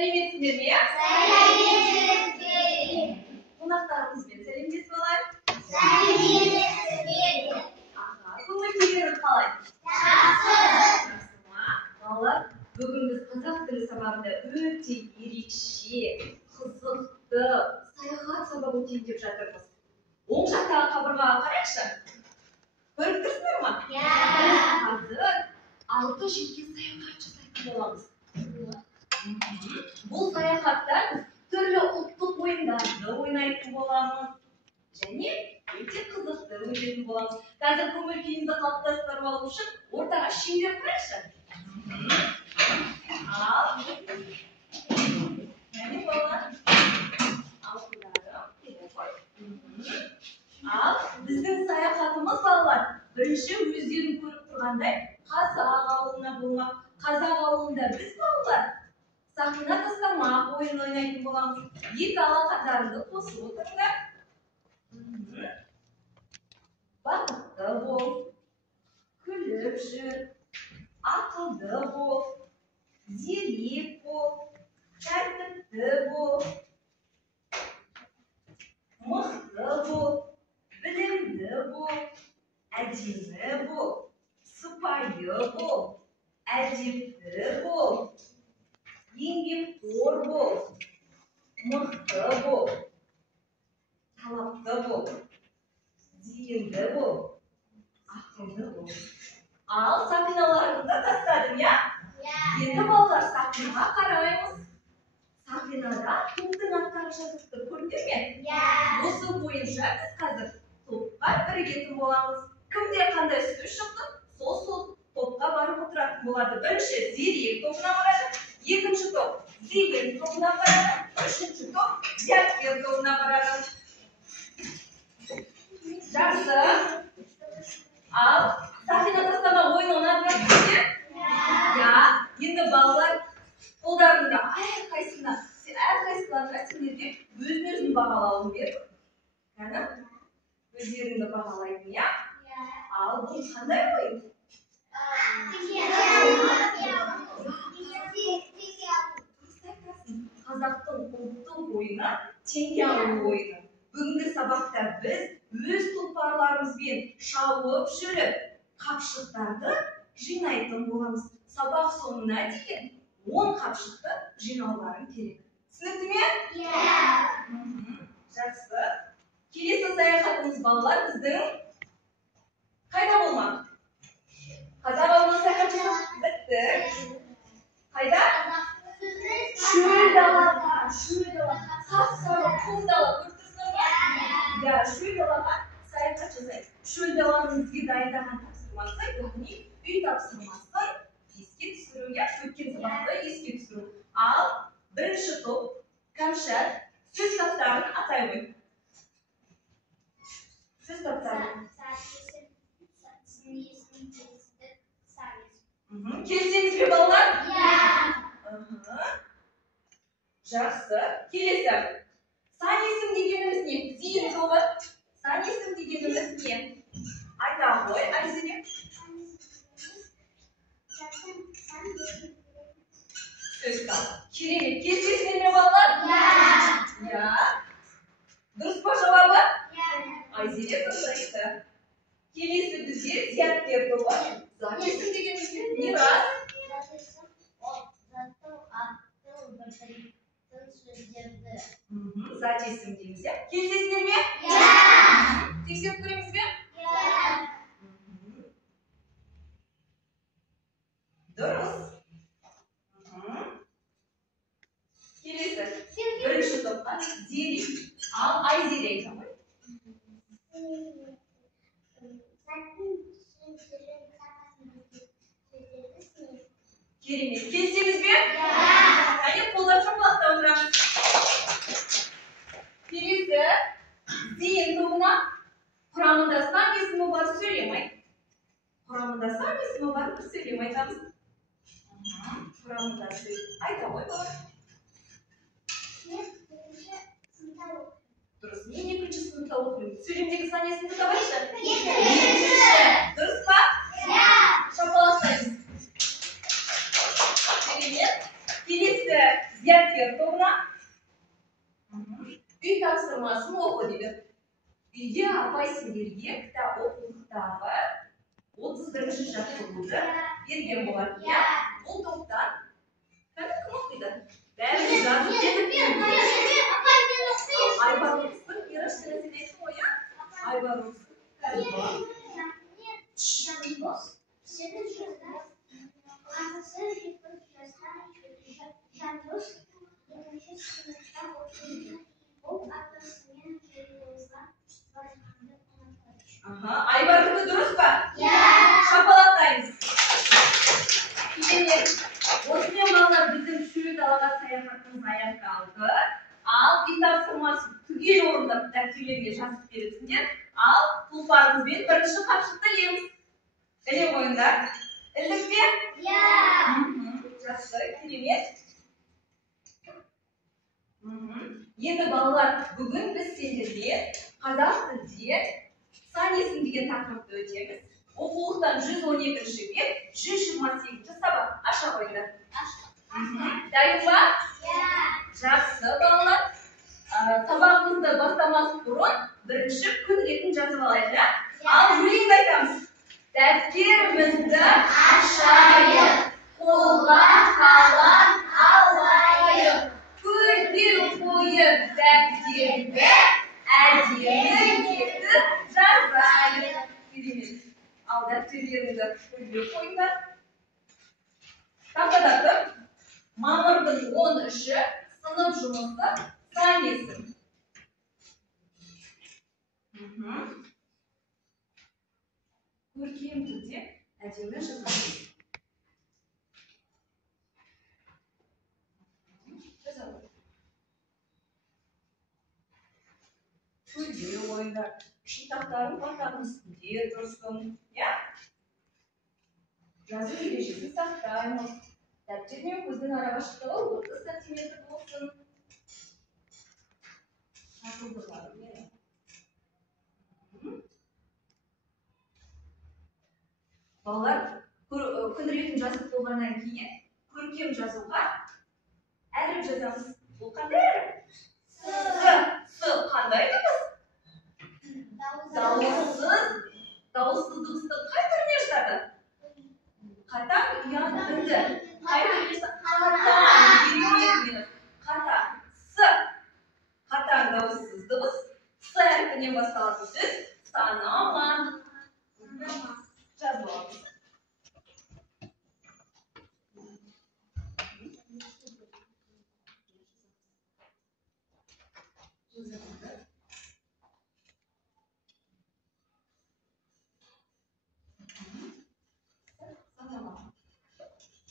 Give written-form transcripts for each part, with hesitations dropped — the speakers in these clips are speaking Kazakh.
Сәлеметсіздер ме? Сәлеметсіздер. Қонақтарымызбен сәлемдесіп алайық. Сәлеметсіздер. Көңіл-күйлеріңіз қалай? Жақсы. Балалар, бүгін біз қазақ тілі сабағында өте ерекше, қызықты саяхат сабағы өтейін деп жатырмыз. Оң жақтағы қабырғаға қарайықшы. Көріп тұрсыңдар ма? Иә. Қазір 6-7 саяхат жасайтын боламыз. Бұл саяхатта біз түрлі ұлттық ойындарды ойнайтын боламыз. Және өте қызықты өтетін боламыз. Қазір көңіл-күйімізді қалыптастырып алу үшін ортаға шеңбер құрайықшы. Ал, және балалар. Ал, біздің саяхатымыз балалар, бірінші өздерін көріп тұрғандай қазақ ауылына болмақ. Қазақ ауылында біз балалар сақина тастамақ ойын ойнайтын боламыз. Екі алақандарыңды қосып отырыңдар. Бақытты бол, күліп жүр, ақылды бол, зерек бол, тәртіпті бол, мықты бол, білімді бол, әдемі бол, сыпайы бол, әдепті бол, еңбекқор бол, мықты бол, талапты бол, зейінді бол, ақылды бол. Ал сақиналарыңды тастадым, я? Енді балалар сақинаға қараймыз. Сақинада топтың аттары жазылыпты, көрдіңдер ме? Осы бойынша біз қазір топқа бірігетін боламыз. Кімде қандай сөз шықты, сол топқа барып отыратын болады. Бірінші зерек тобына барады, екінші топ зейін тобына барады, үшінші топ зияткер тобына барады. Жақсы. Ал сақина тастама ойын ойнап жатырсыздар? Енді балалар қолдарында әрқайсыларына сендерге өзін бағалауын беріп, өздеріңді бағалайтын, я? Ал бұл қандай ойын? Қазақтың ұлттық ойыны теңге алу ойыны. Бүгінгі сабақта біз өз тұлпарларымызбен шауып жүріп, қапшықтарды жинайтын боламыз. Сабақ соңына дейін 10 қапшықты жинауларың керек. Түсінікті ме? Жақсы. Келесі саяхатымыз балалар біздің қайда болмақ? Қазақ ауылына саяхат жасап бітті. Қайда? Шөл далаға, сап-сары құм дала, көрдіңіздер ме? Шөл далаға саяхат жасайды. Шөл даланың бізге дайындаған тапсырмасы, яғни үй тапсырмасын еске түсіру, өткен сабақты еске түсіру. Ал бірінші топ кәмшат сөз таптарын атай қой. Сөз таптарын. Келсеңіз бе балалар? Жақсы. Келесі. Сан есім дегеніміз не? Зейін тобы. Сан есім дегеніміз не? Айта ғой, Айзере. Сөз тап. Керемет. Келсеңіздер ме балалар? Дұрыс па жауабы? Айзере дұрыс айтты. Келесі бізге зияткер тобы. Сан есім дегеніміз не рас? Зат есім дейміз, я? Келсеңіздер ме? Тексеріп көреміз бе? Дұрыс. Келесі. Бірінші топқа зерек. Ал Айзере айтам ғой. Керемет. Келсеңіз бе? Әне қолдар шапалақта отырамыз. Келесі. Зейін тобына құрамында сан есімі бар сөйлем айт. Құрамында сан есімі бар бір сөйлем айтамыз. Құрамында сөйлем. Айта ғой бар. Дұрыс. Мен екінші сыныпта оқимын. Сөйлемдегі сан есімді табайшы? Дұрыс па? Шапалақтаймыз. Керемет. Келесі зияткер тобына үй тапсырмасын оқы дейді. Үйде апай сендерге кітап оқулықтағы 31-ші жаттығуды берген болатын. Бұл топтан кім оқиды? Бәрі жазып кетіп Айбар оқысын, Мираш сені сөйлейсің ғой, иә? Айбар оқысын. Айбардікі дұрыс па? Шапалақтаймыз. Керемет. Осымен балалар біздің шөлі далаға саяхатымыз аяқталды. Ал үй тапсырмасын түгел орындап дәптерлерге жазып бересіңдер. Ал тұлпарымызбен бірінші қапшықты ілеміз. Іле қойыңдар. Ілдік пе? Жақсы, керемет. Енді балалар, бүгін біз сендерге қазақ тілде сан есім деген тақырыпты өтеміз. Оқулықтан 112-ші бет, 128-ші сабақ. Аша қойыңдар. Дайын ба? Жақсы, балалар. Сабағымызды бастамас бұрын бірінші күн ретін жазып алайық. Ал өлеңді айтамыз. Дәптерімізді ашайық, қолға қалам алайық. Көлден қойып дәптерді әдемі етіп жазайық. Керемет. Ал дәптерлеріңді көлге қойыңдар. Тақтада тұр. Мамырдың 13-ші сынып жұмысы сан есім. Көркем түрде әдемі жазайық. Көлге қойыңдар. Шынтақтарын партаның үстінде тұрсын. Жазу ережесін сақтаймыз. Дәптер мен көздің арақашықтығы 30 сантиметр болсын. Балалар, күн ретін жазып болғаннан кейін көркем жазуға әріп жазамыз. Бұл қандай әріп? С. Қандай дыбыс? Дауыссыз дыбысты қай түріне жатады? Қатаң, ұяң, үнді. Қай түріне жатады? Қатаң. С. Қатаң дауыссыз дыбыс. С әріпінен басталатын сөз санама. Жазып аламыз.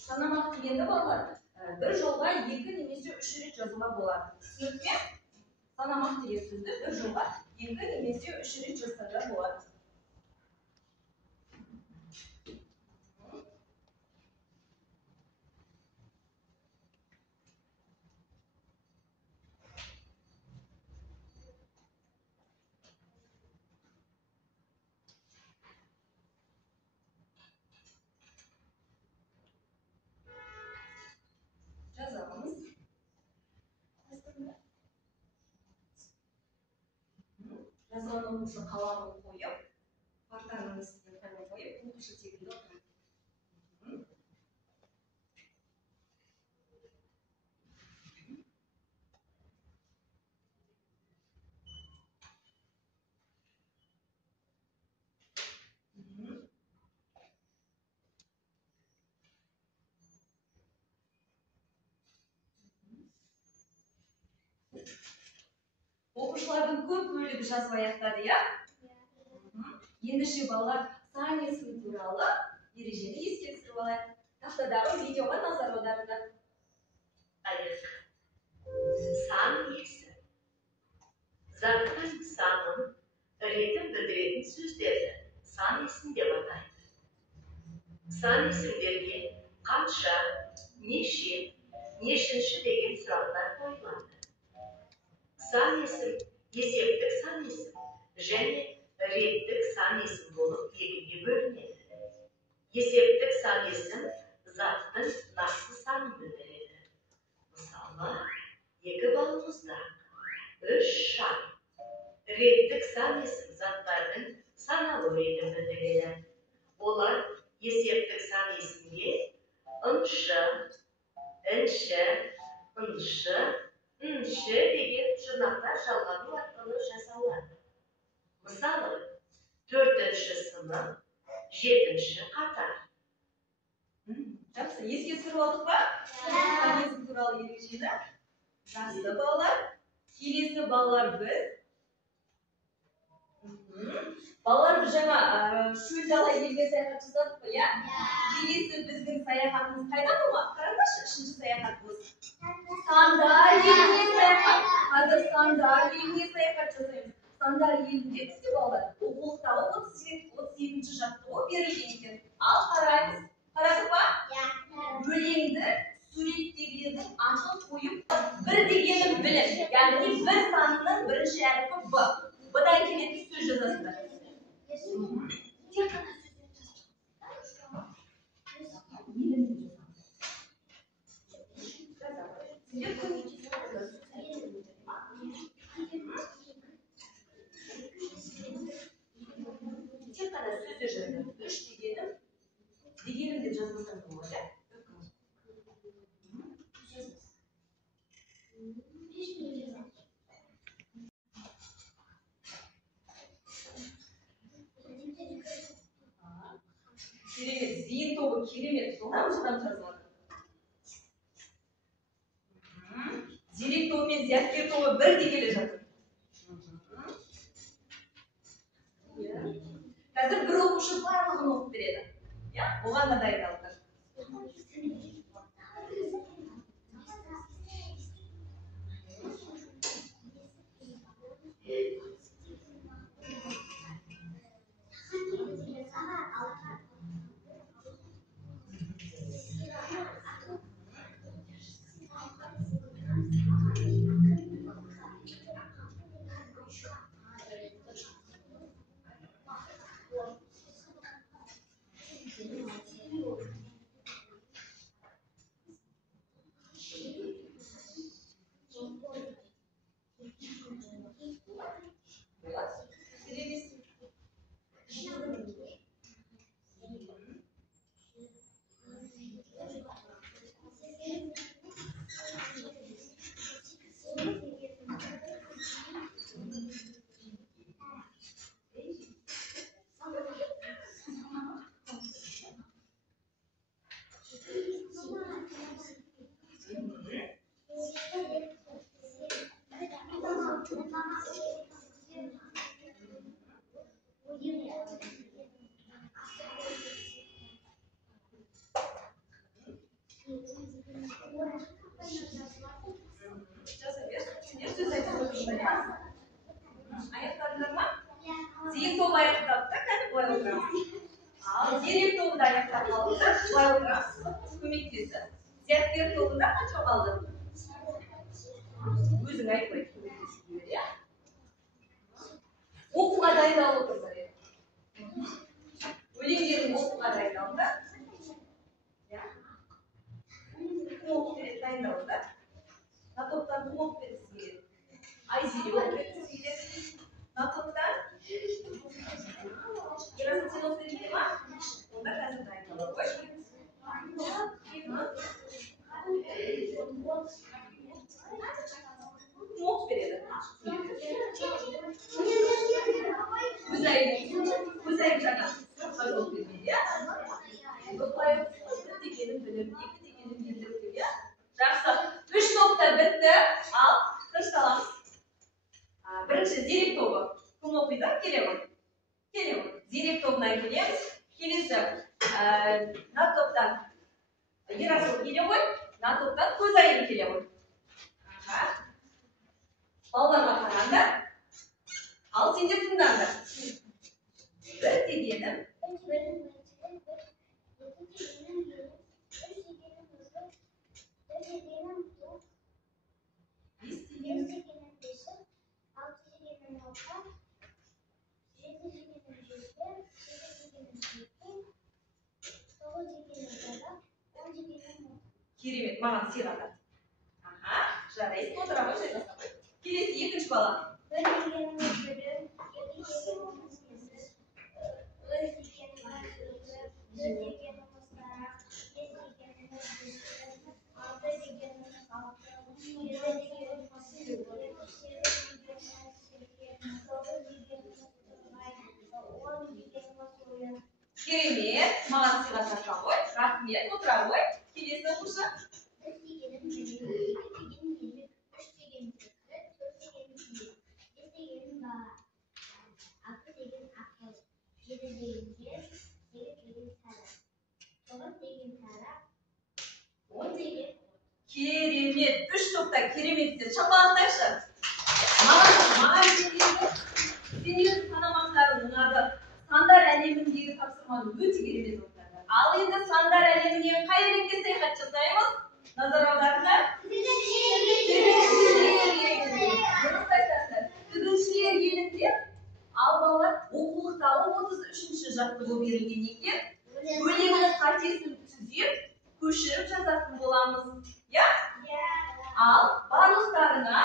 Санамақ дегенді балалар, бір жолға 2 немесе 3 рет жазуға болады. Түсінікпе? Санамақ деген сөзді бір жолға 2 немесе 3 рет жазса болады. Жазамыз. Жазған оқушы қаламын қойып, партаның үстіне қалам қойып, оқушы секілді отырады. Оқушылардың көп бөлігі жазып аяқтады, иә? Ендеше балалар сан есім туралы ережені еске түсіріп алайық. Тақтадағы видеоға назар аударыңдар. Сан есім. Заттың санын, ретін білдіретін сөздерді сан есім деп атайды. Сан есімдерге қанша, неше, нешінші деген сұрақтар қойылады. Сан есім, есептік сан есім және реттік сан есім болып екіге бөлінеді. Есептік сан есім заттың нақты санын білдіреді. Sonumuzda 3 şart. Reddik san isim zatlarının sanalı reyini bildirildi. Olar eseptik san isimge ınşı, inşi, ınşı, inşi деген tırnaklar жалғану арқылы жасалады. Мысалы, 4-ші сынып, 7-ші қатар. Жақсы, еске түсіріп алдық па? Сан есім туралы ережені. Жақсы балалар. Келесі балалар біз. Балалар біз жаңа шөл дала елге саяхат жасадық па, иә? Келесі біздің саяхатымыз қайда болмақ? Қараңдаршы, 3-ші саяхатымыз. Сандар еліне саяхат. Қазір Сандар еліне саяхат жасаймыз. Сандар елінде бізде балалар. Оқулықтағы 32-ші жаттығу берілген екен. Ал қараймыз. Қарадық па? Өлеңді суреттегенің атын қойып, бір дегенім білім. Яғни бір санының бірінші әріпі Б. Бұдан келетін сөз жазасыздар. Тек қана сөздер жазасыздар. 3 дегенім деп жазбасам болады. Керемет, зейін тобы керемет, жылдам жазылады. Зерек тобы мен зияткер тобы бір дегелі жатыр. Қазір бір оқушы барлығын оқып береді. Оған да дайындалды. Аяқтадыңдар ма? Зейін тобы аяқтапты, кәдіп былай отырамыз. Ал зерек тобы да аяқтап қалды, былай отырамыз. Көмектесі. Зияткер тобында қанша қалды? Өзің айтпай көмектесі бер, иә? Оқуға дайындалып отырсыздар еді. Өлеңдерін оқуға дайындалды. Кім оқып береді дайындалды? Натоптан кім оқып бергісі келеді? Айзере оқып бергісі келеді. Натоптан Ерасыл сен оқып береді ма? Онда қазір дайындалып қой. Кім оқып береді? Көзайым жаңа оқып бермейді, иә? Бір дегенім білім, екі дегенім ерлік, иә? Жақсы. 3 топта бітті. Ал, тынышталамыз. Бірінші зерек тобы. Кім оқиды? Келемін. Зерек тобынан келеміз. Келесі на топтан Ерасыл келе ғой. На топтан Көзайым келе ғой. Балаларға қараңдар. Ал сендер тыңдаңдар. Бір дегенім керемет, маған сыйлады. Жарайсың, отыра ғой, жайғаса ғой. Келесі екінші бала. Керемет, маған сыйға тарта ғой. Рахмет, отыра ғой. Келесі оқушы. Керемет, үш топта кереметтер. Шапалақтайшы. Маған сендердің санамақтарың ұнады. Сандар әлеміндегі тапсырманы өте керемет оқыды. Ал енді сандар әлемінен қай әлемге саяхат жасаймыз? Назар аударыңдар. Тігіншілер елінде ал балалар оқулықтағы 33-ші жаттығу берілген екен. Өлеңнің қатесін түзеп, көшіріп жазатын боламыз. Я? Ал барлықтарына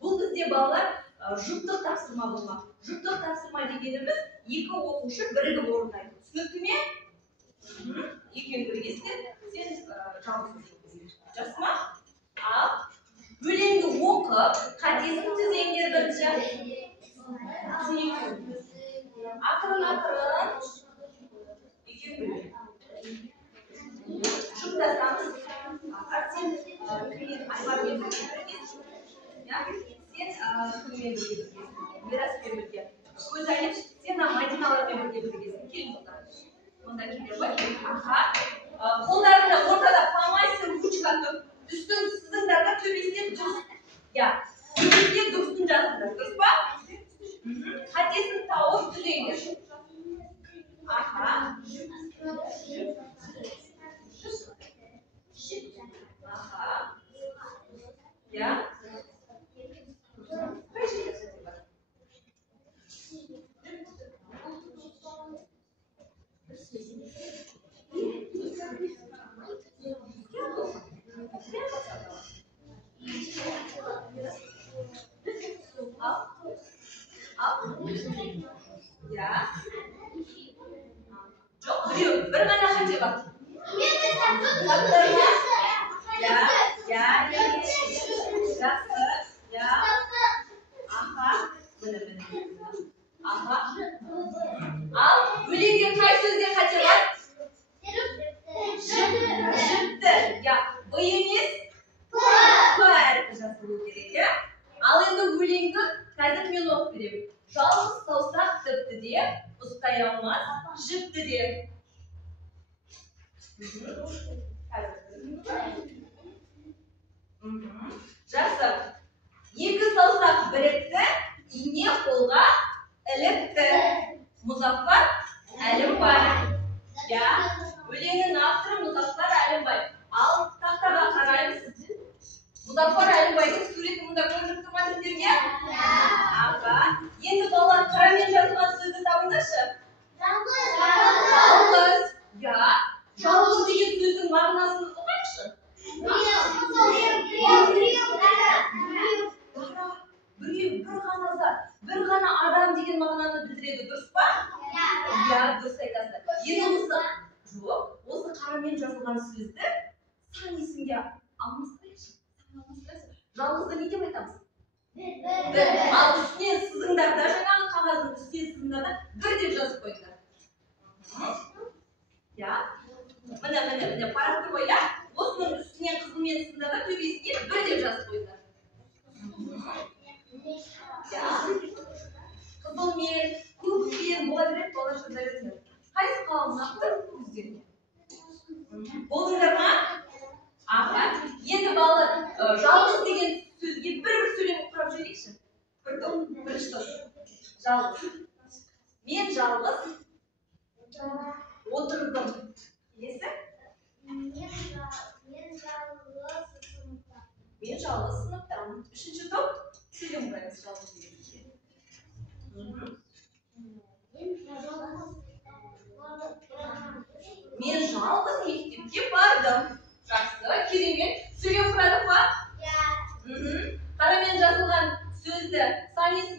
бұл бізде балалар жұптық тапсырма болмақ. Жұптық тапсырма дегеніміз екі оқушы бірігіп орындайды. Түсінікті ме? Екеуін біргесте сен жалғыз жақсы ма? Ал өлеңді оқып, қатесін түзеңдер бірінші. Ақырын екеуін бірге. Жұптасамыз. Сен Айбармен бірге біргесін. Сен кіммен бірге біргесін. Мираспен бірге. Көз әлем, сен Мадиналармен бірге біргесін. Келін болдар. Онда келер ғой. Қолдарында ортада фломастер ручка тұр. Үстін сызыңдарда төбесіне дұрыс. Төбесіне дұрысын жазыңдар. Дұрыс па? Қатесін тауып түзеңдер. Жоқ, бір ғана қате бар. Ал өлеңде қай сөзде қате бар? Жіпті. Б емес? П әріпі жазылу керек. Ал енді өлеңді қазір мен оқып беремін. Жалғыз саусақ тіпті де, ұстай алмас, жіпті де. Жақсы. Екі саусақ бірікті, ине қолға ілікті. Мұзаффар Әлімбай. Өлеңнің авторы Мұзаффар Әлімбай. Ал тақтаға қараймыз. Мұзаффар Әлімбайдың суреті мұнда көрініп тұрма сіздерге? Енді балалар қарамен жазылған сөзді табыңдаршы. Жалғыз. Жалғыз деген сөздің мағынасын ұқайықшы. Бір ғана адам деген мағынаны білдіреді, дұрыс па? Дұрыс айтасыздар. Енді осы қарамен жазылған сөзді сан есімге алмастырайықшы. Жалғызды не деп айтамыз? Ал үстінен сызыңдарда, жаңағы қағаздың үстінен сызыңдарда бір деп жазып қойыңдар. Міне, парақ тұр ғой, осының үстінен қызылмен сызыңдарда төбесіне бір деп жазып қойыңдар. Қызылмен, көкпен, бола береді, балалар жаза беріңдер. Қайсы қалауын ақтыр көздеріне? Болдыңдар ма? Енді балалар жалғыз деген сөзге бір сөйлем құрап жөнейікші. Бірінші топ. Жалғыз. Мен жалғыз отырдым. Келесі? Мен жалғыз сыныптамын. Үшінші топ. Сөйлем құраймыз жалғыз деген. Мен жалғыз мектепке бардым. Жақсы, керемет. Сөйлем құрадық па? Қарамен жазылған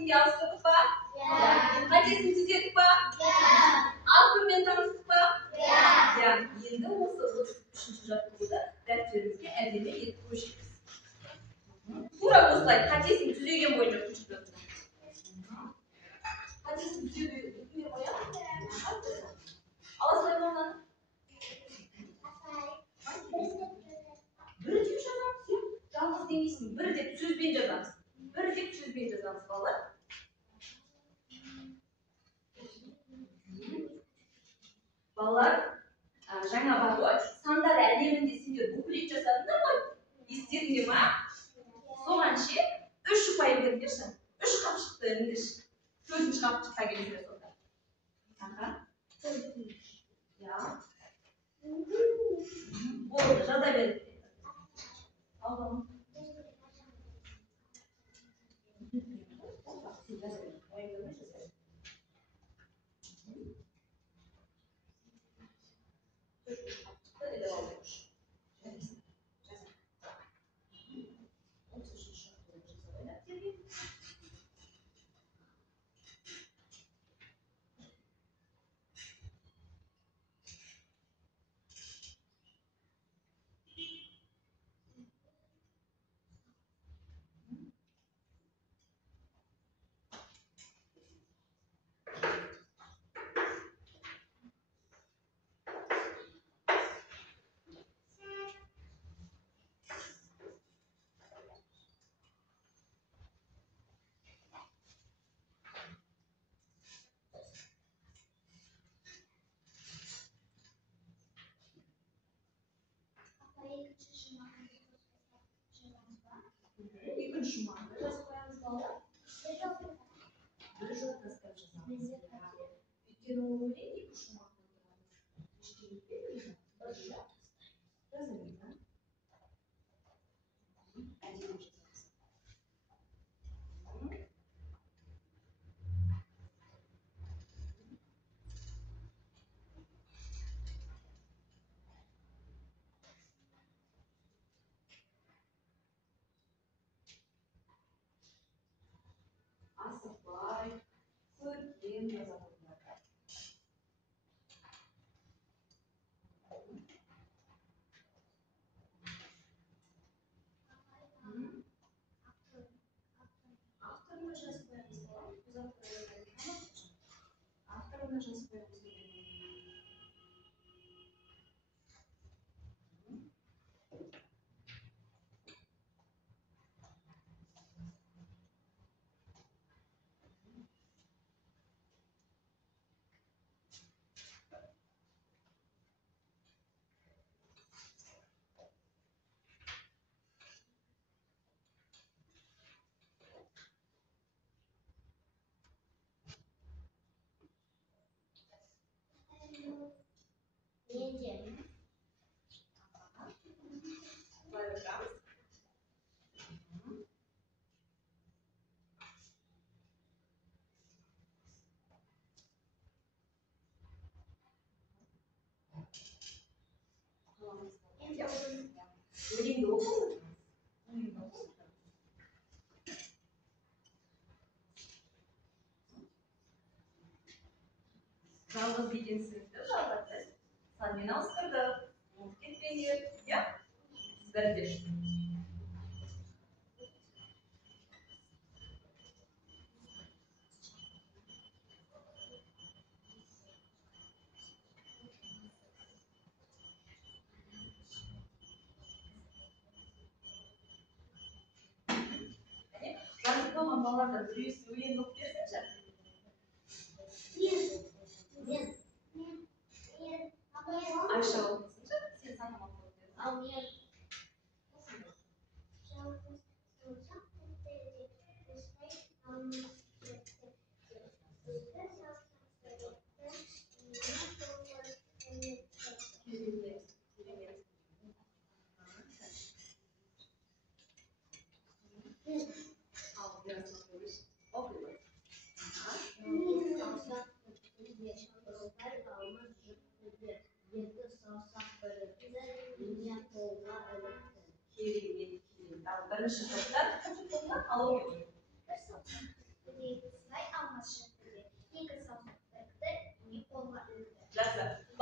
есімге ауыстырдық па? Қатесін түзеттік па? Автормен таныстық па? Енді осы 33-ші жаттығуды дәптерімізге әдемі етіп көшеміз. Тура осылай қатесін түзеген бойынша көшіп жатырмыз. Қатесін түзеуге қоямыз. Аласай болғаны? Бір деп жазамыз. Жалғыз демейсің. Бір деп сөзбен жазамыз. Бір деп сөзбен жазамыз, балалар. Балалар, жаңа бар ғой, сандар әлемінде сендер буклет жасадыңдар ғой? Естеріңде ма? Соған ше 3 ұпай беріңдерші. 3 қапшықты іліңдерші. 4-ші қапшыққа келіңдер сонда. Аха. Я. Болды, жаза беріңдер. Алдым. Екінші шумақты жазып қоямыз балалар. Бір жол тастап жазамыз. Өйткені ол өлең екі шумақтан тұрады. Ештеңе етпейді. Бір жол жазамыз. Әдемі жазамыз. Асықпай, көркем жазады. Авторына жазып қоямыз. Авторына жазып қоямыз. Өлеңді оқыңыз. Жалғыз деген сөзді жалғыз санмен ауыстырдық. Ұмытып кетпеңдер. Я? Сіздерде. Жазып қойған балалардан біреусі өлеңді оқып берсінші. Айша оқысыншы. Сен санамақ болып бердің. Ал мен Бірінші топтан, үшінші топтан алу керек.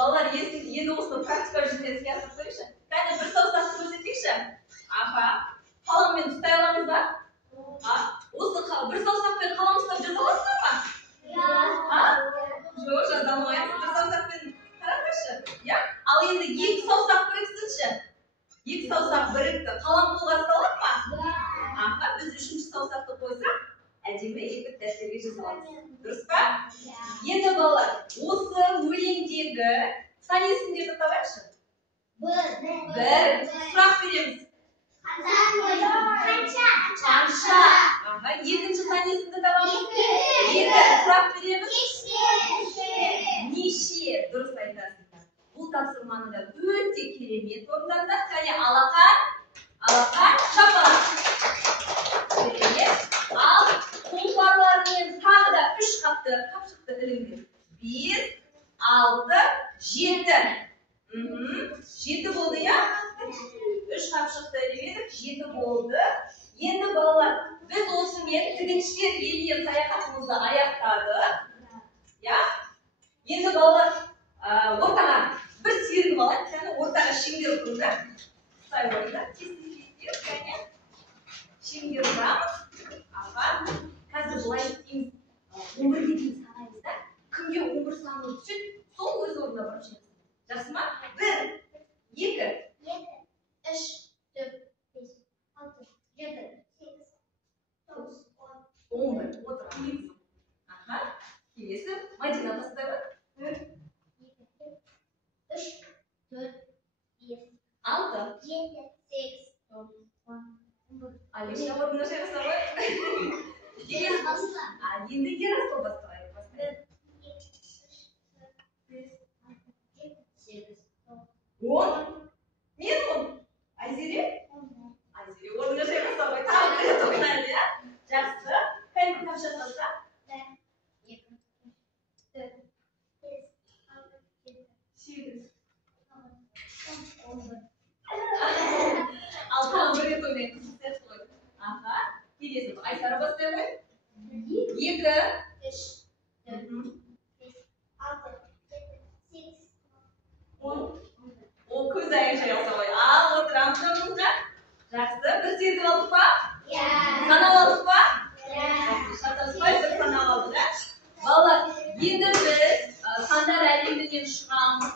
Балалар, енді осыны практика жүзінде іске асырып көрейікші. Кәне бір саусақты көрсетейікші. Аха. Қаламмен ұстай аламыз ба? Осы бір саусақпен қалам ұстап жаза аласыздар ма? Жоқ, жаза алмайсыз. Бір саусақпен қараңдаршы. Иә? Ал енді екі саусақ біріксінші. Екі саусақ бірікті. Қалам қолға ұсталады ма? Аха, біз үшінші саусақты қойсақ, әдемі екі дәптерге жаза аламыз. Дұрыс па? Енді балалар, осы өлеңдегі сан есімдерді табайықшы. Бір сұрақ береміз. Қанша. Екінші сан есімді табамыз. Екі сұрақ береміз. Неше. Дұрыс айтасыздар. Бұл тапсырманы да өте керемет орындадыңдар. Кәне алақан, шапалақ. Керемет. Ал қолпарларымен тағы да үш қапшықты іліңдер. 5, 6, 7. 7 болды, я? 3 қапшықты ілемедік, 7 болды. Енді балалар, біз осымен тігіншілер еліне саяхатымызды аяқтадық. Я? Енді балалар, ортаға бір сергім алайық, және ортаға шеңбер құрыңдар. Сай ойында, тез-тез, және шеңбер құрамыз. Аға, қазір былай істейміз. 11-ге дейін санаймыз да. Кімге 11 саны түседі, сол өз орнына барып жеңіз. Жақсы ма? 1, 2, 3, 4, 5, 6, 7, 8, 9, 10. 11. Отырамыз. Аха. Келесі Мадина бастай бар. 1, 2, 3, 4, 5, 6. 7, 8, 9, 10. Алиша орнына жайғаса ғой. Келесі. Енді Ерасыл бастайық. 10. Мен 10. Айзере? Айзере орнына жайғаса ғой. Тағы бір рет ойнайды, я? Жақсы. Кәне қапшат баста. 1, 2, 3, 4, 5, 6, 7, 8. 11. Ал тағы бір рет ойнайды. Аха. Келесі. Айсара бастай ғой. 2. 3, 4, 5, 6, 7, 8, 10. Ол көз аяқ жайғаса ғой. Ал отырамыз жанымызға. Жақсы. Бір сергіп алдық па? Санап алдық па? Шатаспай бір санап алдық, да? Балалар, енді біз сандар әлемінен шығамыз.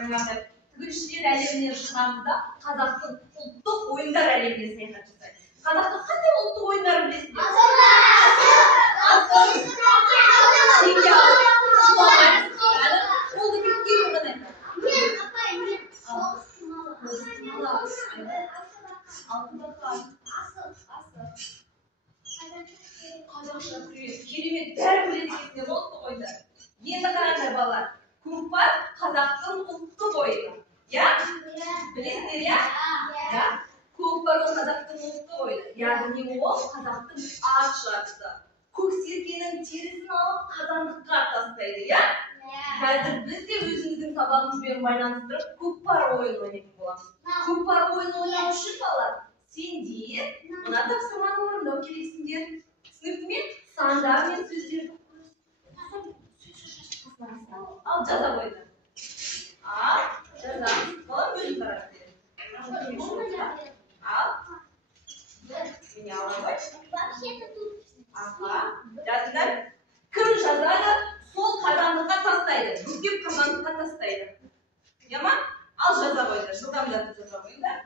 Жаңағы тігіншілер әлемінен шығамыз да қазақтың ұлттық ойындар әлеміне саяхат жасаймыз. Қазақтың қандай ұлттық ойындары білесіздер? Қолды бетке одан айтады. Қазақша күрес, керемет, бәрі біледі екендер ұлттық ойындар. Енді қараңдар балалар, көкпар қазақтың ұлттық ойыны. Я? Білесіздер, я? Я? Көкпар ол қазақтың ұлттық ойыны. Яғни ол қазақтың ат жарысы. Көк серкенің терісін алып қазандыққа тастайды, я? Қазір біз де өзіміздің сабағымызбен байланыстырып көкпар ойын ойнайтын боламыз. Көкпар ойын ойнау үшін балалар, сендер мына тапсырманы орындау керексіңдер. Түсінікті ме? Сандар мен сөздерді ал жаза қойды. Ал жаза. Балам өзім қарап береді. Ал мені ала ғой. Аха. Жазыңдар. Кім жазады, сол қазандыққа тастайды. Бүктеп қазандыққа тастайды. Яма? Ал жаза қойды. Жылдамдатып жаза қойыңдар.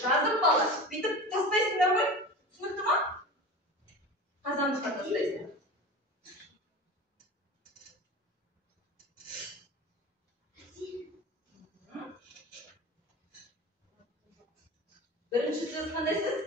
Жазып балалар. Бүйтіп тастайсыңдар ғой. Түсінікті ма? Қазандыққа тастайсыңдар. Бірінші сөз қандай сөз?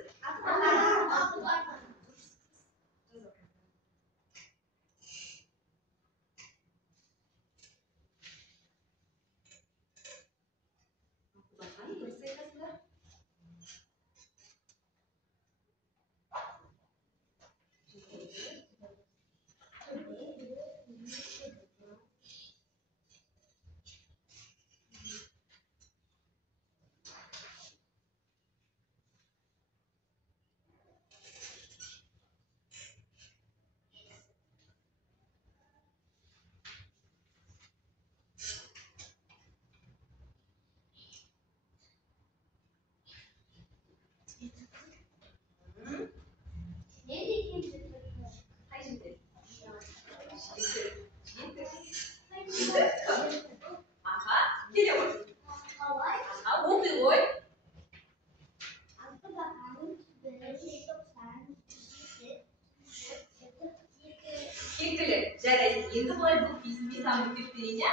Endi былай бұл мизам бүктеп берейін, иә?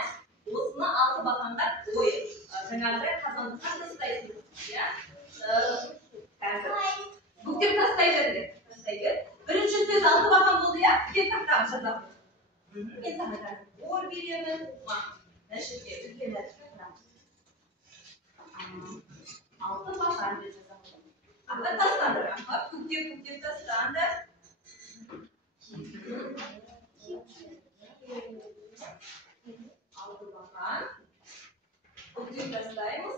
Осыны 6 бақанға қойып, жаңағыдай қазандыққа тастайсың, иә? Қазір бүктеп тастай бер. Бірінші сөз 6 бақан болды, иә? Бүктеп тақтаған жазамын. Мен саған қазір ор беремін. Нәршеге үлкен нәрсе тұрамыз. 6 бақан деп жазамын. Анда тастанды. Бүктеп тастанды. 6 бақан. Бүктеп тастаймыз.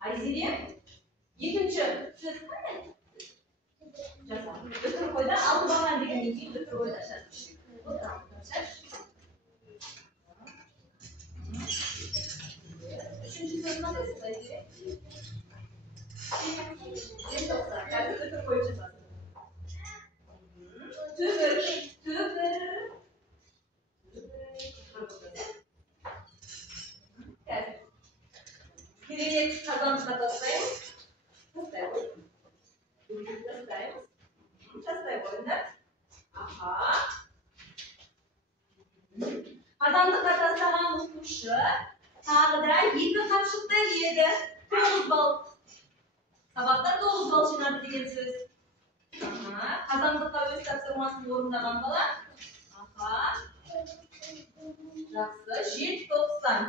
Айзере, екінші сөз қандай? Жазамын. Өтір қойда 6 бақан дегеннен кейін өтір қойда шаш. Үшінші сөз қандай сөз Айзере? Қазір өтір қойып жазасың. Түбір. Керемет қазандыққа тастаймыз. Тастай қойыңдар. Аха. Қазандыққа тастаған оқушы тағы да 2 қапшықты еді. 9 балл. Сабақта 9 балл жинады деген сөз. Қазандыққа өз тапсырмасын орындаған бала. Аха. Жақсы. Желтоқсан.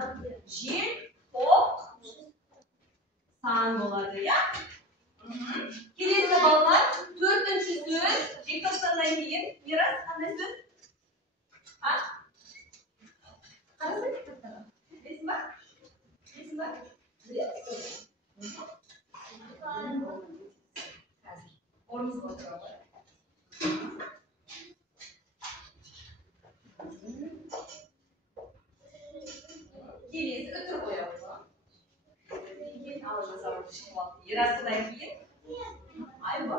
Сан болады, иә? Келесі балалар, 4-ші сөз. Желтоқсаннан кейін Мирас қандай сөз? Қарасай кітаптарға. Білесің ба? Қазір. Орнымызға отыра ғой. Келесі өтір қояды. Ерасыдан кейін айба,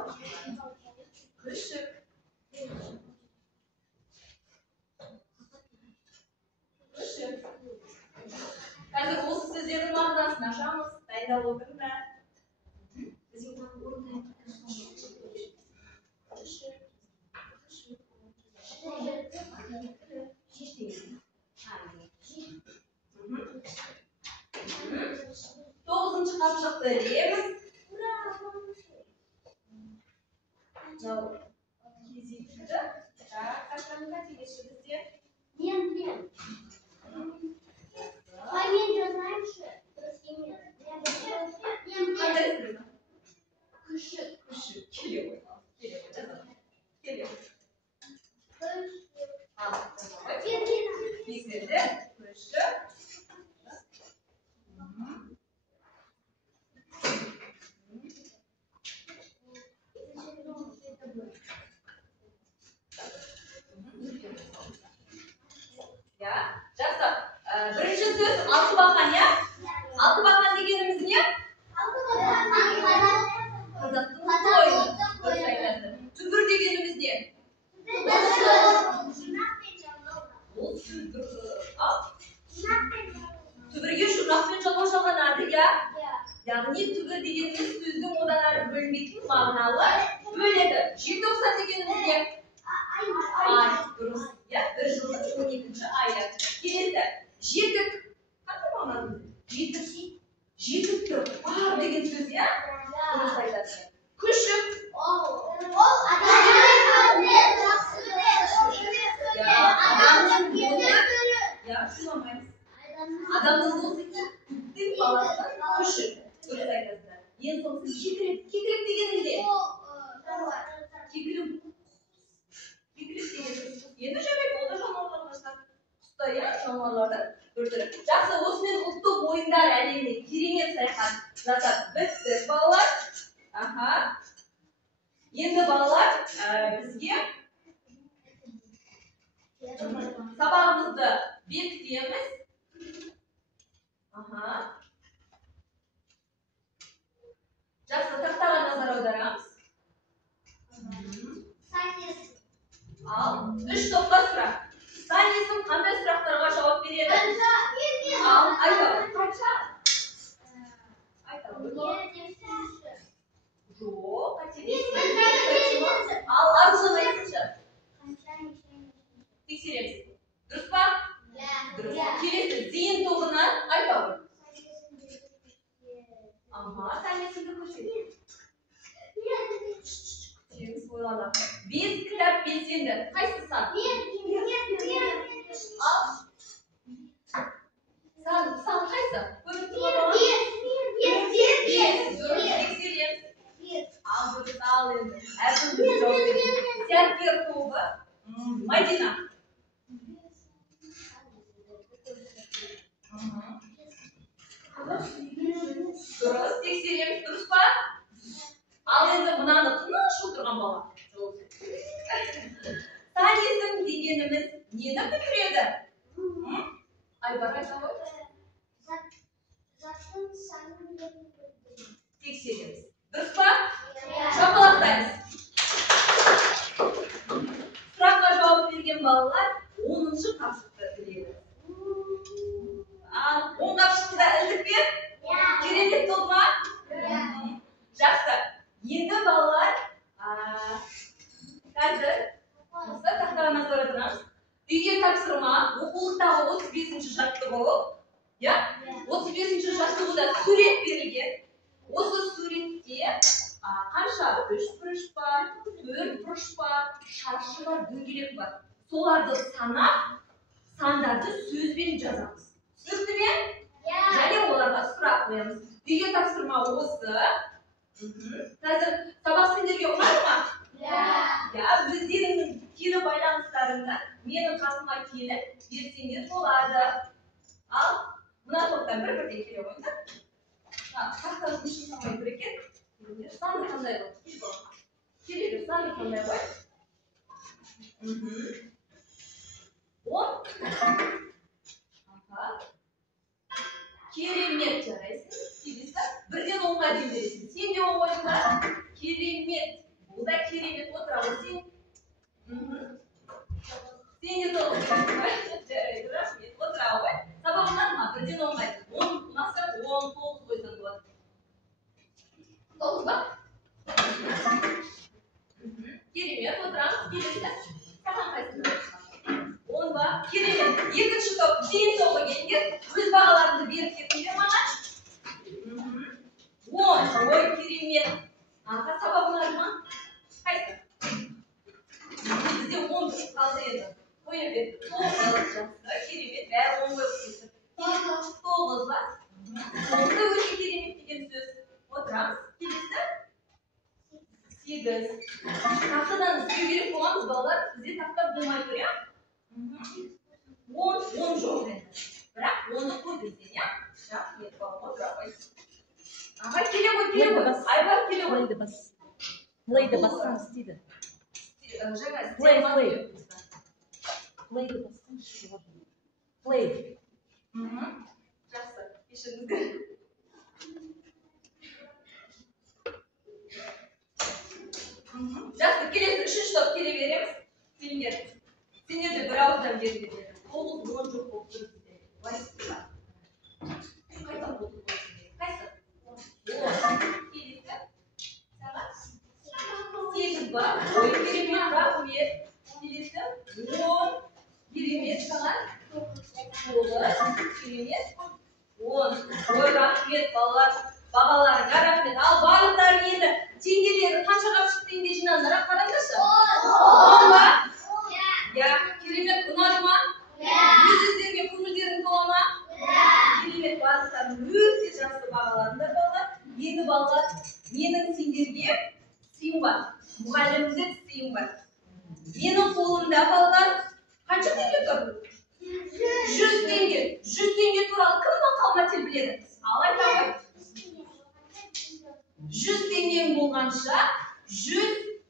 күшік. Қазір осы сөздердің мағынасын ашамыз. Дайындап отырыңдар. Тоғызыншы қапшықты ілеміз. Кезекті. Қашқанға тегеші бізде. Мен. Мен жазайымшы. Қандай сөз? Күшік. Келе ғой. Келе ғой. Бекерді. Күшік. Жақсы. Бірінші сөз 6 бақан, иә? 6 бақан дегеніміз не? Қазақтың ойыны. Дұрыс айтасың. Түбір дегеніміз не? Ол түбір. Түбірге шұнақпен жалғанады, иә? Яғни түбір дегеніміз сөздің одан әрі бөлінбейтін мағыналы бөледі. Желтоқсан дегеніміз не? Ай, дұрыс. Бір жылдың 12-ші айы. Келесі, жетік. Қандай мағыналы? Жетікті бар деген сөз, иә? Дұрыс айтасың. Күшік. Адамның досы күттің баласы күшік. Дұрыс айтасың. Ең соңсы кекілік. Кекілік дегенім не? Кекілік деген сөз. Енді жарайды, ол да жануарлар бастап құста, иә, жануарлардан бір түрі. Жақсы, осымен ұлттық ойындар әлеміне керемет саяхат жасап бітті балалар. Аха. Енді балалар бізге сабағымызды бекітеміз. Аха. Жақсы, тақтаға назар аударамыз. Ал, 3 топқа сұрақ. Сан есім қандай сұрақтарға жауап береді? Ал, айта. Қанша? Айта. Ал аружан айтсыншы. Тексереміз. Дұрыс па? Дұрыс. Келесі зейін тобына айтауы. Сән есімді көрсетеді. Күтеміз ойлана. 5 кітап белсенді. Қайсы сан? Ал. Сан қайсы? Көріп тұрған ба? 5. Дұрыс. Тексереміз. Ал дұрыс ал енді. Әркімді жауап береді. Сәттер тобы. Мадина. Дұрыс, тексереміз, дұрыс па? Ал енді мынаны тыныш отырған бала. Сан есім дегеніміз нені білдіреді? Айбар айта ғой. Тексереміз. Дұрыс па? Шапалақтаймыз. Сұраққа жауап берген балалар 10-шы тапсырықты біледі. Ал 10 тапсырықты ілдік пе? Керемет болды ма? Жақсы. Енді балалар қазір тақтаға назар аударыңыз. Үйге тапсырма оқулықтағы 35-ші жаттығу. 35-ші жаттығуда сурет берілген. Осы суретте қанша 3 бұрыш бар, 4 бұрыш бар, шаршы бар, дөңгелек бар. Соларды санап, сандарды сөзбен жазамыз. Түсінікті ме? Және оларға сұрақ қоямыз. Үйге тапсырма осы. Қазір сабақ сендерге ұнайды ма? Өздеріңнің кері байланыстарында менің қасыма келіп берсеңдер болады. Ал мына топтан бір-бірден келе қойыңдар. Тақтаны үшін самай тұр екен. Санды қандай ғой? Келе бер, санды қандай ғой? 10. Керемет жарайсың. Келесі бірден 10-ға дейін бересің. Сен де 10 қойдың ба? Керемет. Бұл да керемет отыра ғой сен. Сен де 9 бересің ба? Жарайды, рахмет. Отыра ғой. Сабақ ұнады ма? Бірден 10-ға дейін. 10 ұнаса 10, 9 қойсан болады. 9 ба? Керемет, отырамыз. Келесі. Саған қайсы? 10 ба? Керемет. Екінші топ, жиын тобы келіңдер. Өз бағаларыңды беріп кетіңдер маған. 10. Ой, керемет. Сабақ ұнады ма? Қайсы? Бізде 10 дұрыс қалды еді. Қоя бер. 9 жақсы. Керемет. Бәрі 10 қойып кетті. 9 ба? 9 да өте керемет деген сөз. Отырамыз. Келесі? 8. Тақтадан іздеу керек боламыз, балалар. Бізде тақта болмай тұр, 10 жоқ енді. Бірақ 10-ды көрдіңізден, Рахмет, балам, отыра ғой. Келе ғой. Айбар келе ғой. Плейді басқан істейді. Плейді басқан шығады. Плей. Жақсы, кешіріңіздер. Жақсы, келесі үшінші топ келе береміз. Сендер. Сендер де бір ауыздан беріп береді. 9-10 жоқ болып тұр бізде. Қайта болды бұл сендер. Қайсы? 10. Келесі. Саған? 8 ба? Ой, керемет, рахмет. Келесі. 10. Керемет саған? 9. Керемет. 10. Ой, рахмет, балалар. Бағаларыңа рахмет. Ал барлықтары енді теңгелері қаншаға шықты енді жинаңдар, қараңдаршы. 10 ба? Керемет, ұнады ма? Өздеріңе көңілдерің тола ма? Керемет, барлықтарың өте жақсы бағаларыңдар балалар. Енді балалар, менің сендерге сыйым бар. Мұғалімдік сыйым бар. Менің қолымда балалар қанша теңге тұр? 100 теңге. 100 теңге туралы кім мақал мәтел біледі? Ал айта ғой. 100 теңгең болғанша 100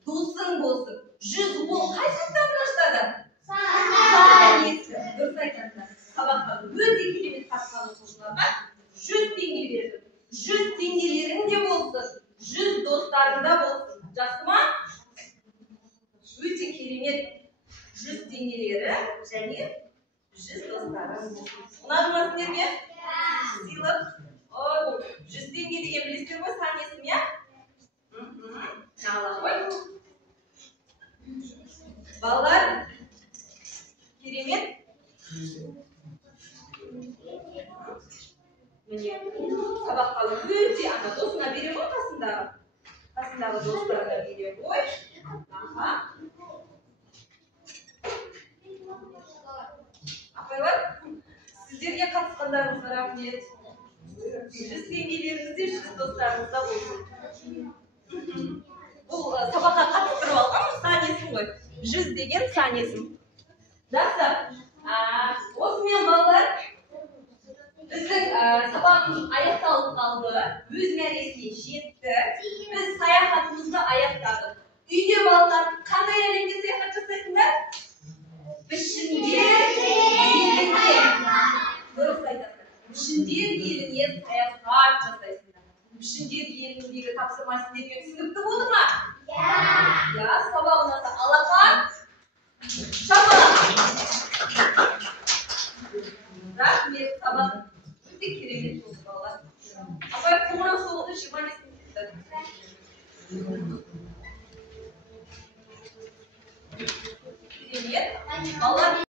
досың болсын. 100 ол қай сақтарын аштады? Сан есі. Дұрыс айтасыздар. Сабаққа өте керемет қатысқан оқушыларға 100 теңге бердім. 100 теңгелерің де болсын. 100 достарың да болсын. Жақсы ма? Өте керемет 100 теңгелері және 100 достарың болсын. Ұнады ма сіздерге? Сыйлық. 100 теңге деген білесіздер ғой, сан есім, Алла ғой. Балалар, керемет. Міне, сабаққа өте ана досыңа бере ғой қасындағы достарына бере ғой. Аха. Апайлар, сіздерге қатысқандарыңызға рахмет. 100 теңгелеріңізде 100 достарыңызда болсын. Бұл сабаққа қатыстырып алған санесін ғой. 100 деген санесін. Жақсы. Осымен балалар, біздің сабағымыз аяқталып қалды. Өз мәресіне жетті. Біз саяхатымызды аяқтадық. Үйде балалар қандай әлемге саяхат жасайтындар? Пішіндер еліне. Дұрыс айтасыздар. Пішіндер еліне саяхат жасайсыңдар. Пішіндер еліндегі тапсырма сіздерге түсінікті болды ма? Я, сабақ ұнаса алақан. Шапалақ. Рахмет, сабақ өте керемет болды балалар. Апай қоңырау соғылды 25 минут. Керемет. Балалар